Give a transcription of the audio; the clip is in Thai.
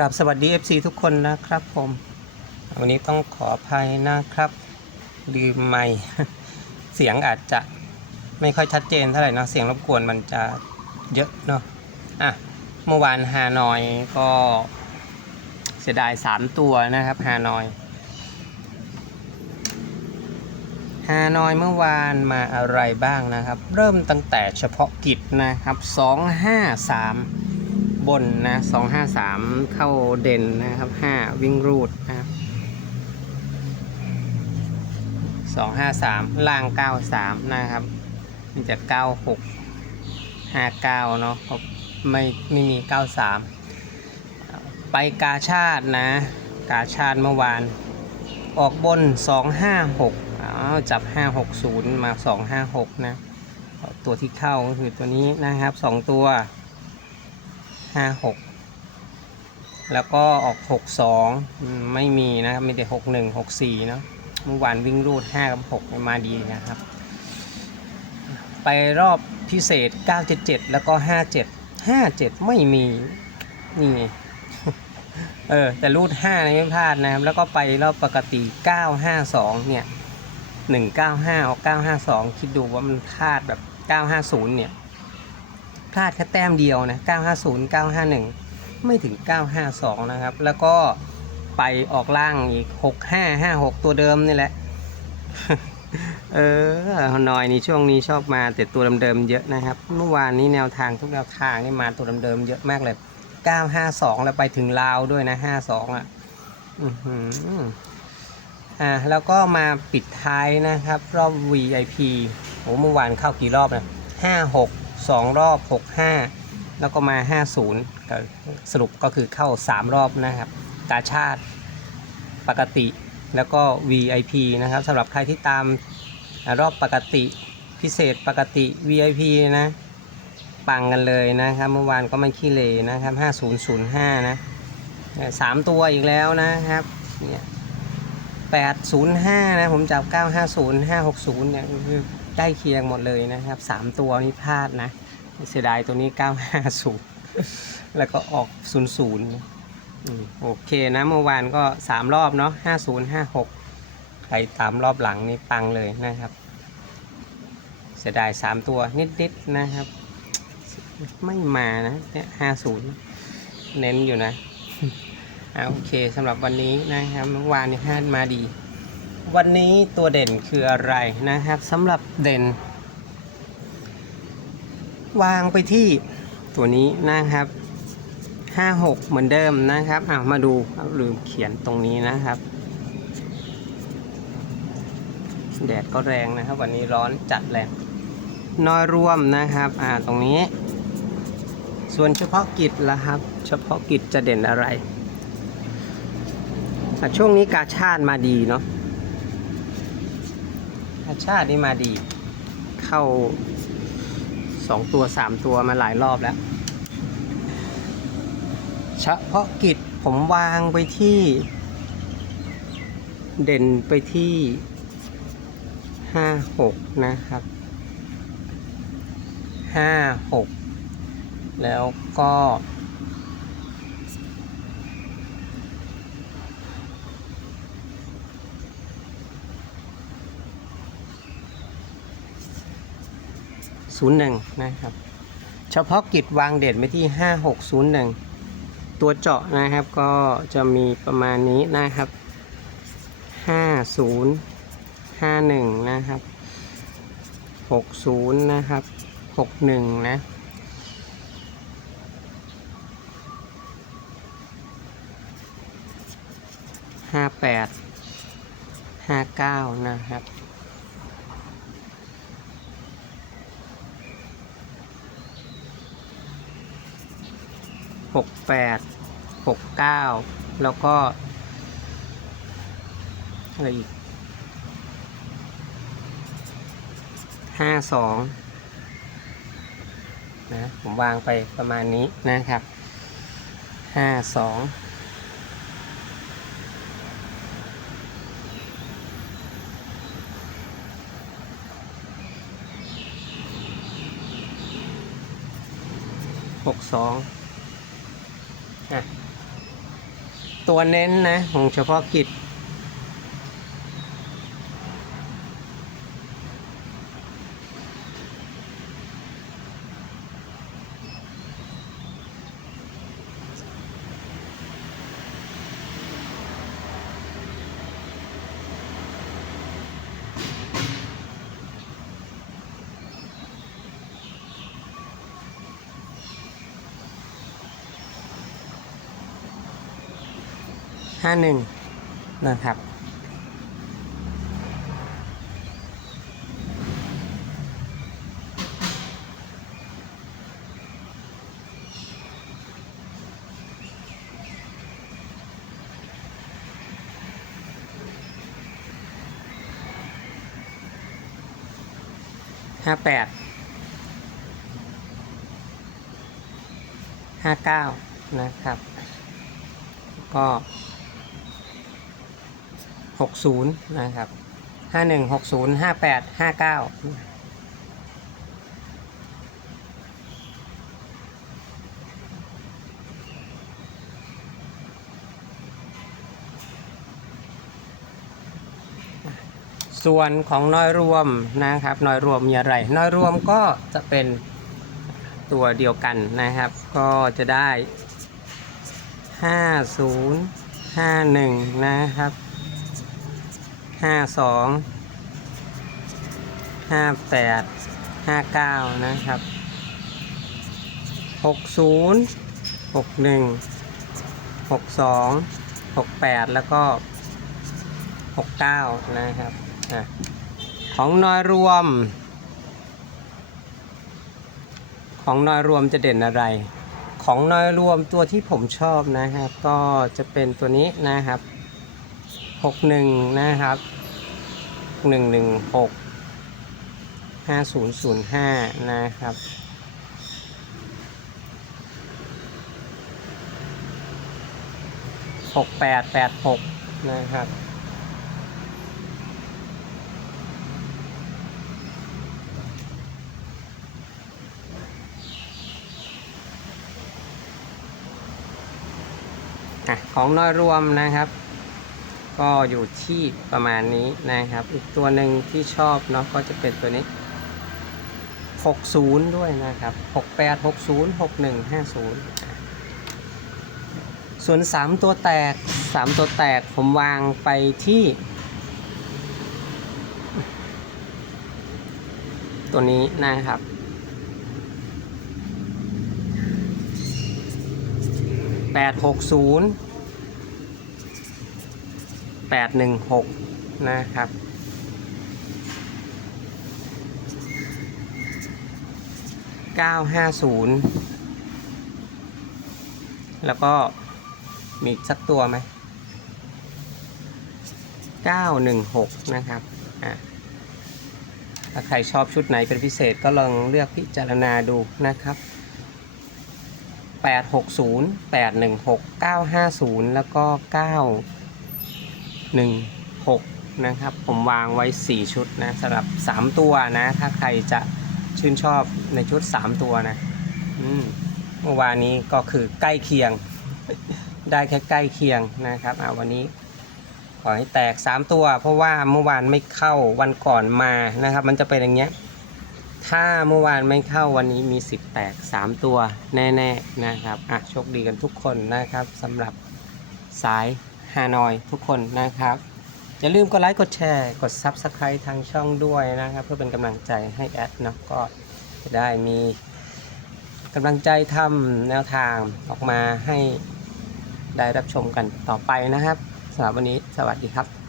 ราบสวัสดี FC ทุกคนนะครับผม วันนี้ต้องขออภัยนะครับลืมไม่เสียงอาจจะไม่ค่อยชัดเจนเท่าไหร่นะเสียงรบกวนมันจะเยอะเนาะอะเมื่อวานฮานอยก็เสียดาย 3 ตัวนะครับฮานอยฮานอยเมื่อวานมาอะไรบ้างนะครับ เริ่มตั้งแต่เฉพาะกิจนะครับ 253 บนนะสองห้าสามเข้าเด่นนะครับห้าวิ่งรูดนะครับสองห้าสามล่างเก้าสามนะครับ มันจะเก้าหกห้าเก้าเนาะไม่ไม่มีเก้าสามไปกาชาตินะ กาชาติเมื่อวาน ออกบนสองห้าหกจับห้าหกศูนย์มาสองห้าหกนะ ตัวที่เข้าก็คือตัวนี้นะครับสองตัว ห้าหกแล้วก็ออกหกสองไม่มีนะครับมีแต่หกหนึ่งหกสี่เนาะเมื่อวานวิ่งรูดห้ากับหกมาดีนะครับ ไปรอบพิเศษ977แล้วก็57 57ไม่มีนี่เออแต่รูด5นี่ไม่พลาดนะครับ แล้วก็ไปรอบปกติ952เนี่ย195ออก952คิดดูว่ามันพลาดแบบ950เนี่ย พลาดแค่แต้มเดียวนะ 950 951 ไม่ถึง 952 นะครับ แล้วก็ไปออกล่างอีก 6556 ตัวเดิมนี่แหละ เออหน่อยนี่ช่วงนี้ชอบมาแต่ตัวเดิมๆเยอะนะครับ เมื่อวานนี้แนวทางทุกแนวทางนี่มาตัวเดิมๆเยอะมากเลย 952 แล้วไปถึงลาวด้วยนะ 52 อะอ่าแล้วก็มาปิดท้ายนะครับ รอบ VIP โอ้เมื่อวานเข้ากี่รอบนะ56 2 รอบ 65 แล้วก็มา 50 สรุปก็คือเข้า 3 รอบนะครับ กาชาติปกติแล้วก็ VIP นะครับสำหรับใครที่ตามรอบปกติพิเศษปกติ VIP นะ ปังกันเลยนะครับ เมื่อวานก็ไม่ขี้เลยนะครับ 5005 นะเนี่ยสามตัวอีกแล้วนะครับเนี่ย805 นะ ผมจับ 950 560 เนี่ยคือ ใกล้เคียงหมดเลยนะครับ 3 ตัวนี่พลาดนะ เสียดายตัวนี้ 950 แล้วก็ออก 00อโอเคนะเมื่อวานก็ 3 รอบเนาะ50 56ใครตามรอบหลังนี่ปังเลยนะครับ เสียดาย 3 ตัวนิดๆนะครับ ไม่มานะเนี่ย50 เน้นอยู่นะอโอเคสำหรับวันนี้นะครับเมื่อวานนี่พลาดมาดี วันนี้ตัวเด่นคืออะไรนะครับสำหรับเด่น วางไปที่ตัวนี้นะครับ 56 เหมือนเดิมนะครับอะมาดูลืมเขียนตรงนี้นะครับ แดดก็แรงนะครับ วันนี้ร้อนจัดแรงน้อยร่วมนะครับอ่าตรงนี้ ส่วนเฉพาะกิจละครับ เฉพาะกิจจะเด่นอะไระช่วงนี้กาชาติมาดีเนาะาชาตินี่มาดี เข้าสองตัวสามตัวมาหลายรอบแล้ว เฉพาะกิจผมวางไปที่ เด่นไปที่ห้าหกนะครับห้าหกแล้วก็ 5601 นะครับ เฉพาะกิจวางเด่นไปที่ 5601 ตัวเจาะนะครับก็จะมีประมาณนี้นะครับ 5051 นะครับ 60 นะครับ 61 นะห้าแปดห้าเก้านะครับ 68 69 แล้วก็อะไรอีก 52 นะ ผมวางไปประมาณนี้นะครับ 52หกสอง ตัวเน้นนะของเฉพาะกิจ ห้าหนึ่งนะครับ ห้าแปด ห้าเก้านะครับ ก็ หกศูนย์นะครับห้าหนึ่งหกศูนย์ห้าแปดห้าเก้าส่วนของน้อยรวมนะครับน้อยรวมมีอะไรน้อยรวมก็จะเป็นตัวเดียวกันนะครับ ก็จะได้ห้าศูนย์ห้าหนึ่งนะครับ ห้าสองห้าแปดห้าเก้านะครับหกศูนย์หกหนึ่งหกสองหกแปดแล้วก็หกเก้านะครับอของน้อยรวม ของน้อยรวมจะเด่นอะไร ของน้อยรวมตัวที่ผมชอบนะครับ ก็จะเป็นตัวนี้นะครับ หกหนึ่งนะครับหนึ่งหนึ่งหกห้าศูนย์ศูนย์ห้านะครับหกแปดแปดหกนะครับของน้อยรวมนะครับ ก็อยู่ที่ประมาณนี้นะครับ อีกตัวหนึ่งที่ชอบเนาะก็จะเป็นตัวนี้ 60 ด้วยนะครับ 68 60 61 50อะส่วน 3 ตัวแตก 3 ตัวแตกผมวางไปที่ ตัวนี้นะครับแปดหกศูนย์แปดหนึ่งหกนะครับเก้าห้าศูนย์แล้วก็มีสักตัวไหมเก้าหนึ่งหกนะครับอะถ้าใครชอบชุดไหนเป็นพิเศษก็ลองเลือกพิจารณาดูนะครับ 860 816 950แปดหนึ่งหกเก้าห้าศูนย์แล้วก็เก้า 916 นะครับ ผมวางไว้ 4 ชุดนะสำหรับ 3 ตัวนะ ถ้าใครจะชื่นชอบในชุด 3 ตัวนะเมื่อวานนี้ก็คือใกล้เคียง ได้แค่ใกล้เคียงนะครับอ่าวันนี้ขอให้แตก 3 ตัว เพราะว่าเมื่อวานไม่เข้าวันก่อนมานะครับ มันจะเป็นอย่างเงี้ยถ้าเมื่อวานไม่เข้าวันนี้มีสิทธิ์แตก 3 ตัวแน่ ๆ นะครับ อะ โชคดีกันทุกคนนะครับสำหรับสาย ฮานอยทุกคนนะครับ อย่าลืมกดไลค์กดแชร์ กด Subscribe ทางช่องด้วยนะครับ เพื่อเป็นกำลังใจให้แอดเนาะก็จะได้มีกำลังใจทำแนวทางออกมาให้ได้รับชมกันต่อไปนะครับสำหรับวันนี้สวัสดีครับ